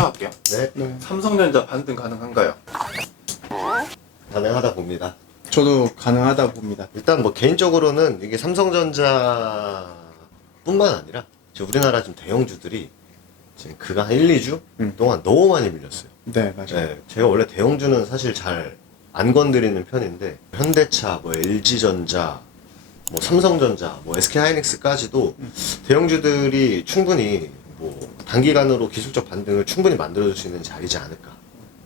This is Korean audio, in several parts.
시작할게요. 네. 삼성전자 반등 가능한가요? 가능하다 봅니다. 저도 가능하다 봅니다. 일단 뭐 개인적으로는 이게 삼성전자 뿐만 아니라 지금 우리나라 지금 대형주들이 지금 그가 한 1, 2주 동안 너무 많이 밀렸어요. 네, 맞아요. 네, 제가 원래 대형주는 사실 잘 안 건드리는 편인데 현대차, 뭐 LG전자, 뭐 삼성전자, 뭐 SK하이닉스까지도 대형주들이 충분히 뭐 단기간으로 기술적 반등을 충분히 만들어줄 수 있는 자리지 않을까,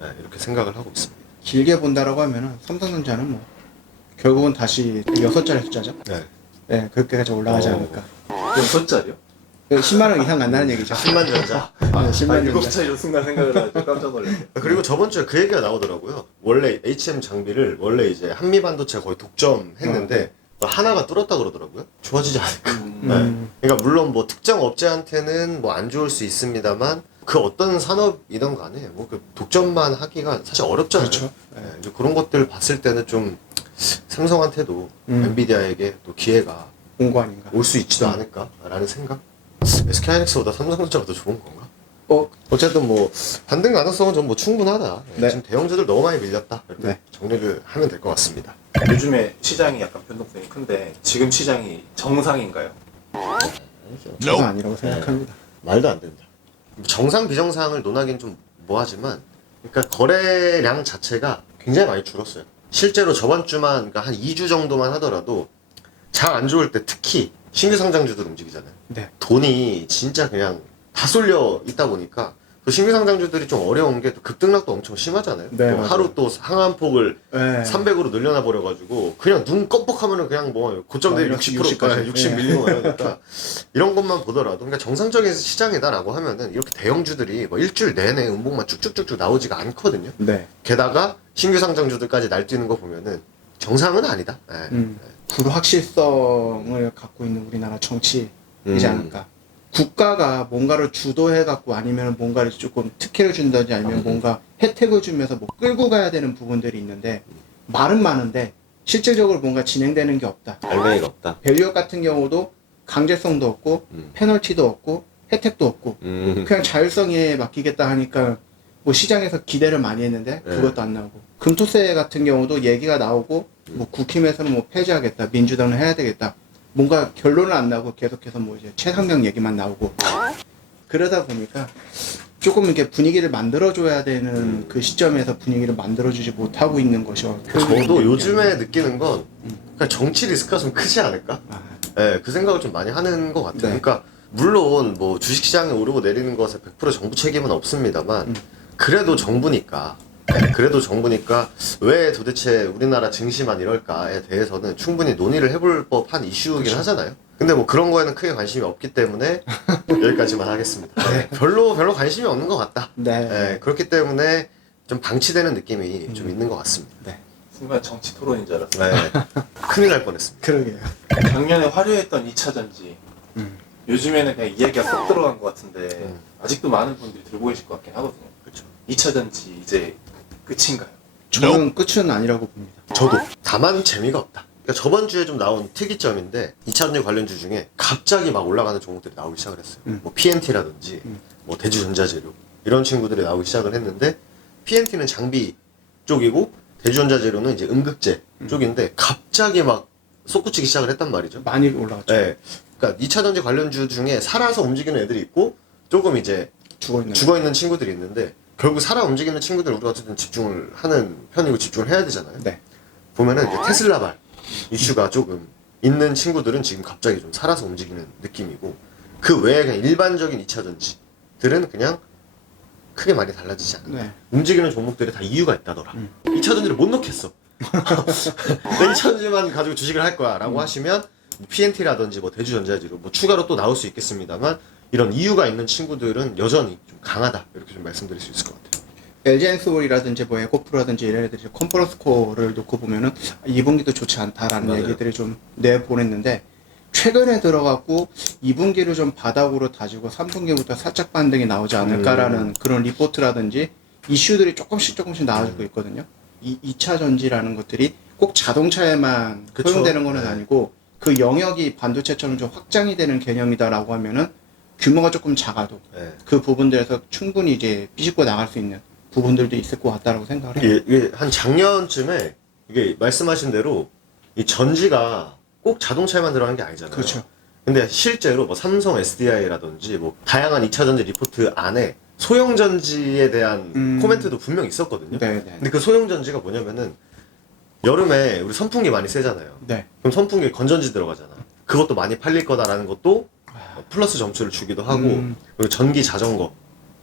네, 이렇게 생각을 하고 있습니다. 길게 본다라고 하면은 삼성전자는 뭐 결국은 다시 6자리 숫자죠. 네. 네, 그렇게까지 올라가지 않을까. 6자리요? 10만 원 이상 간다는 얘기죠. 10만 전자. 네, 10만 일곱 전자. 7자리로 순간 생각을 하고 깜짝 놀랐어요. 그리고 저번 주에 그 얘기가 나오더라고요. 원래 HM 장비를 원래 이제 한미 반도체가 거의 독점했는데 하나가 뚫었다 그러더라고요. 좋아지지 않을까. 네. 그러니까 물론 뭐 특정 업체한테는 뭐 안 좋을 수 있습니다만 그 어떤 산업이든 간에 뭐 그 독점만 하기가 사실 어렵잖아요. 그렇죠. 네. 이제 그런 것들 봤을 때는 좀 삼성한테도 엔비디아에게 또 기회가 온 거 아닌가. 올 수 있지도 않을까라는 생각. SK하이닉스보다 삼성전자가 더 좋은 건가? 어쨌든 뭐 반등 가능성은 좀 뭐 충분하다. 네. 지금 대형주들 너무 많이 밀렸다. 이렇게 네. 정리를 하면 될 것 같습니다. 요즘에 시장이 약간 변동성이 큰데 지금 시장이 정상인가요? 저는 아니라고 생각합니다. 말도 안 된다. 정상 비정상을 논하기는 좀 뭐하지만, 그러니까 거래량 자체가 굉장히 많이 줄었어요. 실제로 저번 주만, 그러니까 한 2주 정도만 하더라도 장 안 좋을 때 특히 신규 상장주들 움직이잖아요. 네. 돈이 진짜 그냥 다 쏠려 있다 보니까 그 신규 상장주들이 좀 어려운 게 또 급등락도 엄청 심하잖아요. 네, 또 맞아요. 하루 또 상한폭을 네. 300으로 늘려놔 버려가지고 그냥 눈 껌뻑하면은 그냥 뭐 고점 대비 60%까지 60 네. 밀리고 이러니까 이런 것만 보더라도 그러니까 정상적인 시장이다라고 하면은 이렇게 대형주들이 뭐 일주일 내내 음봉만 쭉쭉쭉쭉 나오지가 않거든요. 네. 게다가 신규 상장주들까지 날뛰는 거 보면은 정상은 아니다. 네. 불확실성을 갖고 있는 우리나라 정치이지 않을까. 국가가 뭔가를 주도해갖고 아니면 뭔가를 조금 특혜를 준다든지 아니면 뭔가 혜택을 주면서 뭐 끌고 가야 되는 부분들이 있는데 말은 많은데 실질적으로 뭔가 진행되는 게 없다. 알맹이가 없다. 밸류업 같은 경우도 강제성도 없고 페널티도 없고 혜택도 없고 그냥 자율성에 맡기겠다 하니까 뭐 시장에서 기대를 많이 했는데 그것도 안 나오고 금토세 같은 경우도 얘기가 나오고 뭐 국힘에서는 뭐 폐지하겠다 민주당은 해야 되겠다 뭔가 결론은 안 나오고 계속해서 뭐 이제 최상병 얘기만 나오고 그러다 보니까 조금 이렇게 분위기를 만들어줘야 되는 그 시점에서 분위기를 만들어주지 못하고 있는 것이요. 저도 요즘에 느끼는 건 그냥 정치 리스크가 좀 크지 않을까? 네, 그 생각을 좀 많이 하는 것 같아요. 네. 그러니까 물론 뭐 주식시장에 오르고 내리는 것에 100% 정부 책임은 없습니다만 그래도 정부니까 왜 도대체 우리나라 증시만 이럴까에 대해서는 충분히 논의를 해볼 법한 이슈이긴 하잖아요. 근데 뭐 그런 거에는 크게 관심이 없기 때문에 여기까지만 하겠습니다. 네, 별로 관심이 없는 것 같다. 네. 네, 그렇기 때문에 좀 방치되는 느낌이 좀 있는 것 같습니다. 네. 순간 정치 토론인 줄 알았어요. 네. 큰일 날 뻔했습니다. 그러게요. 작년에 화려했던 2차전지 요즘에는 그냥 이야기가 쏙 들어간 것 같은데 아직도 많은 분들이 들고 계실 것 같긴 하거든요. 그렇죠. 2차전지 이제 끝인가요? 저는 끝은 아니라고 봅니다. 저도. 다만 재미가 없다. 그러니까 저번 주에 좀 나온 특이점인데 2차전지 관련주 중에 갑자기 막 올라가는 종목들이 나오기 시작을 했어요. 뭐 PNT라든지 뭐 대주전자재료 이런 친구들이 나오기 시작을 했는데 PNT는 장비 쪽이고 대주전자재료는 이제 음극재 쪽인데 갑자기 막 솟구치기 시작을 했단 말이죠. 많이 올라갔죠. 네. 그러니까 2차전지 관련주 중에 살아서 움직이는 애들이 있고 조금 이제 죽어있는 친구들이 있는데 결국 살아 움직이는 친구들 우리가 어쨌든 집중을 하는 편이고 집중을 해야 되잖아요. 네. 보면은 이제 테슬라발 이슈가 조금 있는 친구들은 지금 갑자기 좀 살아서 움직이는 느낌이고 그 외에 그냥 일반적인 2차전지들은 그냥 크게 많이 달라지지 않아. 네. 움직이는 종목들이 다 이유가 있다더라. 2차전지를 못 넣겠어. 내 2차전지만 가지고 주식을 할 거야 라고 하시면 PNT라든지 뭐 대주전자재료 뭐 추가로 또 나올 수 있겠습니다만 이런 이유가 있는 친구들은 여전히 좀 강하다 이렇게 좀 말씀드릴 수 있을 것 같아요. LG엔솔이라든지 뭐 에코프라든지 이런 애들이 컨퍼런스 콜을 놓고 보면은 2분기도 좋지 않다라는 맞아요. 얘기들이 좀 내보냈는데 최근에 들어갔고 2분기를 좀 바닥으로 다지고 3분기부터 살짝 반등이 나오지 않을까라는 그런 리포트라든지 이슈들이 조금씩 나와주고 있거든요. 이 2차 전지라는 것들이 꼭 자동차에만 그쵸. 허용되는 거는 네. 아니고 그 영역이 반도체처럼 좀 확장이 되는 개념이다라고 하면은 규모가 조금 작아도 네. 그 부분들에서 충분히 이제 비집고 나갈 수 있는 부분들도 있을 것 같다라고 생각을 해요. 이게 한 작년쯤에 이게 말씀하신 대로 이 전지가 꼭 자동차에만 들어가는 게 아니잖아요. 그렇죠. 근데 실제로 뭐 삼성 SDI라든지 뭐 다양한 2차 전지 리포트 안에 소형 전지에 대한 코멘트도 분명 있었거든요. 네, 네. 근데 그 소형 전지가 뭐냐면은 여름에 우리 선풍기 많이 쐬잖아요. 네. 그럼 선풍기에 건전지 들어가잖아. 그것도 많이 팔릴 거다라는 것도 플러스 점수를 주기도 하고 그리고 전기 자전거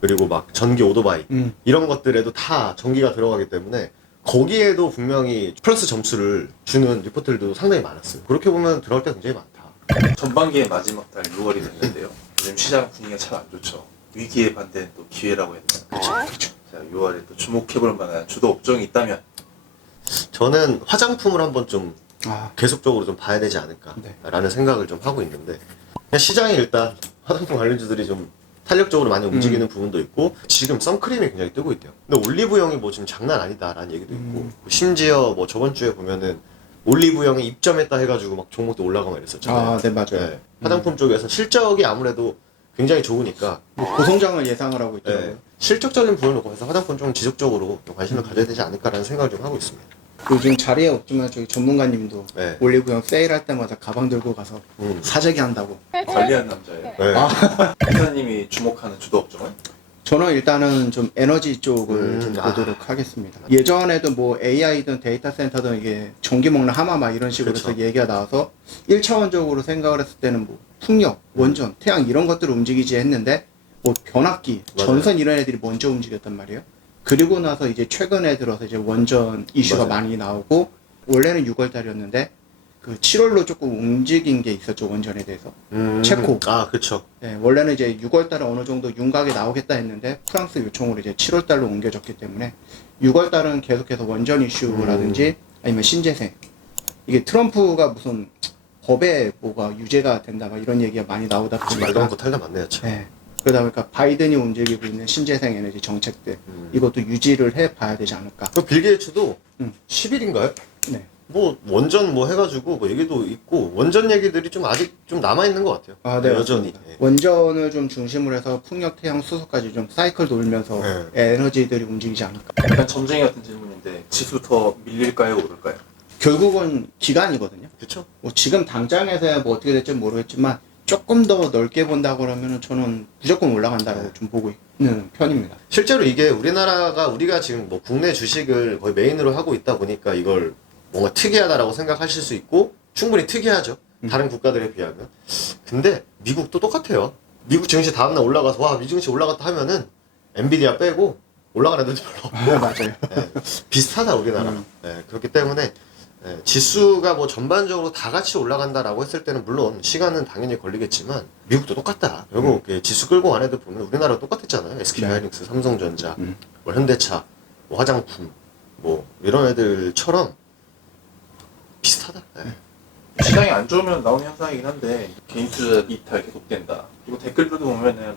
그리고 막 전기 오토바이 이런 것들에도 다 전기가 들어가기 때문에 거기에도 분명히 플러스 점수를 주는 리포트들도 상당히 많았어요. 그렇게 보면 들어갈 때 굉장히 많다. 전반기의 마지막 달 6월이 됐는데요. 요즘 시장 분위기가 참 안 좋죠. 위기의 반대는 또 기회라고 했나요? 그렇죠. 자, 6월에 또 주목해볼 만한 주도 업종이 있다면 저는 화장품을 한번 좀 아, 계속적으로 좀 봐야 되지 않을까라는 생각을 좀 하고 있는데 그냥 시장이 일단 화장품 관련주들이 좀 탄력적으로 많이 움직이는 부분도 있고 지금 선크림이 굉장히 뜨고 있대요. 근데 올리브영이 뭐 지금 장난 아니다라는 얘기도 있고 심지어 뭐 저번 주에 보면은 올리브영이 입점했다 해가지고 막 종목도 올라가고 이랬었잖아요. 아, 네, 맞아요. 네. 화장품 쪽에서 실적이 아무래도 굉장히 좋으니까 고성장을 예상을 하고 있더라고요. 네. 실적적인 부분을 놓고 해서 화장품 좀 지속적으로 좀 관심을 가져야 되지 않을까라는 생각을 좀 하고 있습니다. 요즘 자리에 없지만 저희 전문가님도 네. 올리브영 세일할 때마다 가방 들고 가서 사재기 한다고. 관리한 남자예요. 네. 기사님이 주목하는 주도 업종은? 저는 일단은 좀 에너지 쪽을 좀 보도록 하겠습니다. 예전에도 뭐 AI든 데이터 센터든 이게 전기 먹는 하마 막 이런 식으로 해서 그쵸. 얘기가 나와서 1차원적으로 생각을 했을 때는 뭐 풍력, 원전, 태양 이런 것들을 움직이지 했는데 뭐 변압기, 맞아요. 전선 이런 애들이 먼저 움직였단 말이에요. 그리고 나서 이제 최근에 들어서 이제 원전 이슈가 맞아요. 많이 나오고 원래는 6월 달이었는데 그 7월로 조금 움직인 게 있었죠, 원전에 대해서. 체코. 아, 그쵸. 네, 원래는 이제 6월 달에 어느 정도 윤곽이 나오겠다 했는데 프랑스 요청으로 이제 7월 달로 옮겨졌기 때문에 6월 달은 계속해서 원전 이슈라든지 아니면 신재생. 이게 트럼프가 무슨 법에 뭐가 유죄가 된다 막 이런 얘기가 많이 나오다 말도 보니까 않고 탈다 맞네요, 참. 네. 그러다 보니까 바이든이 움직이고 있는 신재생 에너지 정책들 이것도 유지를 해 봐야 되지 않을까. 빌 게이츠도 음. 10일인가요? 네. 뭐 원전 뭐 해가지고 뭐 얘기도 있고 원전 얘기들이 좀 아직 좀 남아 있는 것 같아요. 아, 네, 여전히. 맞습니다. 예. 원전을 좀 중심으로 해서 풍력, 태양, 수소까지 좀 사이클 돌면서 에너지들이 움직이지 않을까. 약간 점쟁이 같은 질문인데 지수 더 밀릴까요? 오를까요? 결국은 기간이거든요. 그쵸? 뭐 지금 당장에서야 뭐 어떻게 될지 모르겠지만 조금 더 넓게 본다 그러면은 저는 무조건 올라간다고 좀 보고 있는 편입니다. 실제로 이게 우리가 지금 뭐 국내 주식을 거의 메인으로 하고 있다 보니까 이걸 뭔가 특이하다라고 생각하실 수 있고 충분히 특이하죠. 다른 국가들에 비하면. 근데 미국도 똑같아요. 미국 증시 다음날 올라가서 와 미국 증시 올라갔다 하면은 엔비디아 빼고 올라가는 애들도 별로 없고 아, 맞아요. 예, 비슷하다 우리나라. 예, 그렇기 때문에 예, 지수가 뭐 전반적으로 다 같이 올라간다라고 했을 때는 물론 시간은 당연히 걸리겠지만 미국도 똑같다. 결국 지수 끌고 간 애들 보면 우리나라 똑같았잖아요. SK하이닉스, 삼성전자, 뭐 현대차, 뭐 화장품, 뭐 이런 애들처럼 비슷하다. 예. 시장이 안 좋으면 나오는 현상이긴 한데 개인 투자 이탈 계속된다. 그리고 댓글들도 보면은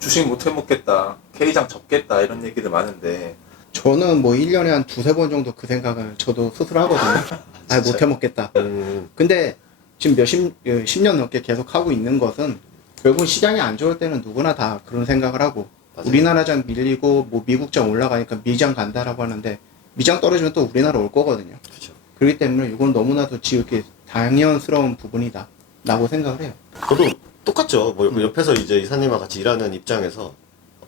주식 못 해먹겠다, K장 접겠다 이런 얘기들 많은데 저는 뭐 1년에 한 두세 번 정도 그 생각을 저도 스스로 하거든요. 못 해먹겠다. 근데 지금 10년 넘게 계속 하고 있는 것은 결국 시장이 안 좋을 때는 누구나 다 그런 생각을 하고 맞아요. 우리나라장 밀리고 뭐 미국장 올라가니까 미장 간다라고 하는데 미장 떨어지면 또 우리나라 올 거거든요. 그렇죠. 그렇기 때문에 이건 너무나도 지극히 당연스러운 부분이다 라고 생각을 해요. 저도 똑같죠. 뭐 옆에서 이제 이사님과 같이 일하는 입장에서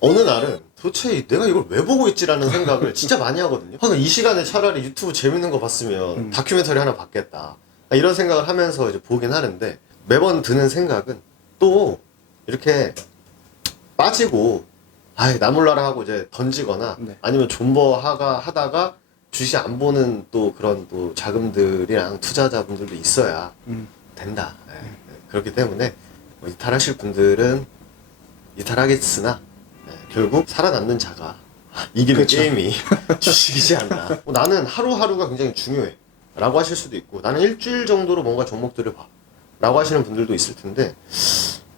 어느 날은 도대체 내가 이걸 왜 보고 있지라는 생각을 진짜 많이 하거든요. 이 시간에 차라리 유튜브 재밌는 거 봤으면 다큐멘터리 하나 봤겠다. 이런 생각을 하면서 이제 보긴 하는데 매번 드는 생각은 또 이렇게 빠지고 나 몰라라 하고 이제 던지거나 네. 아니면 존버하다가 주식 안 보는 또 그런 또 자금들이랑 투자자분들도 있어야 된다. 예. 그렇기 때문에 뭐 이탈하실 분들은 이탈하겠으나 결국 살아남는 자가 이기는 그쵸. 게임이 주식이지 않나. 나는 하루하루가 굉장히 중요해 라고 하실 수도 있고 나는 일주일 정도로 뭔가 종목들을 봐 라고 하시는 분들도 있을 텐데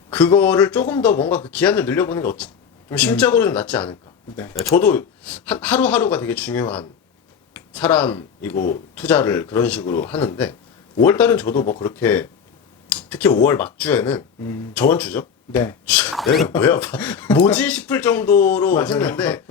그거를 조금 더 뭔가 그 기한을 늘려보는 게 좀 심적으로는 낫지 않을까. 네. 저도 하루하루가 되게 중요한 사람이고 투자를 그런 식으로 하는데 5월달은 저도 뭐 그렇게 특히 5월 막주에는 저번 주죠. 네. 내가 뭐야 뭐지 싶을 정도로 맞아요. 했는데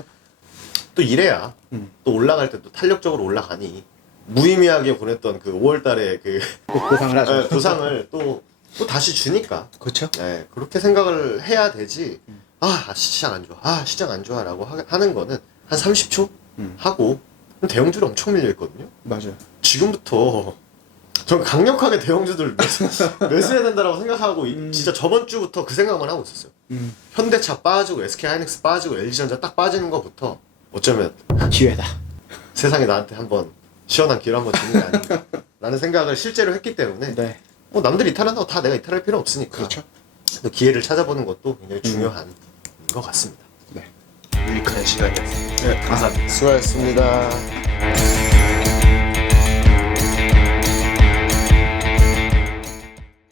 또 이래야 음. 또 올라갈 때 또 탄력적으로 올라가니 무의미하게 보냈던 그 5월달에 그 꼭 보상을 하죠. 보상을 또 다시 주니까 그렇죠. 네, 그렇게 생각을 해야 되지. 아 시장 안 좋아. 아 시장 안 좋아라고 하는 거는 한 30초 하고 대형주를 엄청 밀려 있거든요. 맞아요. 지금부터 전 강력하게 대형주들 매수해야 된다라고 생각하고 진짜 저번 주부터 그 생각만 하고 있었어요. 현대차 빠지고 SK하이닉스 빠지고 LG전자 딱 빠지는 거부터 어쩌면 기회다. 세상에 나한테 한번 시원한 기회를 한번 주는 게 아닌가 라는 생각을 실제로 했기 때문에 네. 뭐 남들이 이탈한다고 다 내가 이탈할 필요 없으니까 그렇죠. 또 기회를 찾아보는 것도 굉장히 중요한 것 같습니다. 네. 유익한 시간이었습니다. 네, 감사합니다. 수고하셨습니다.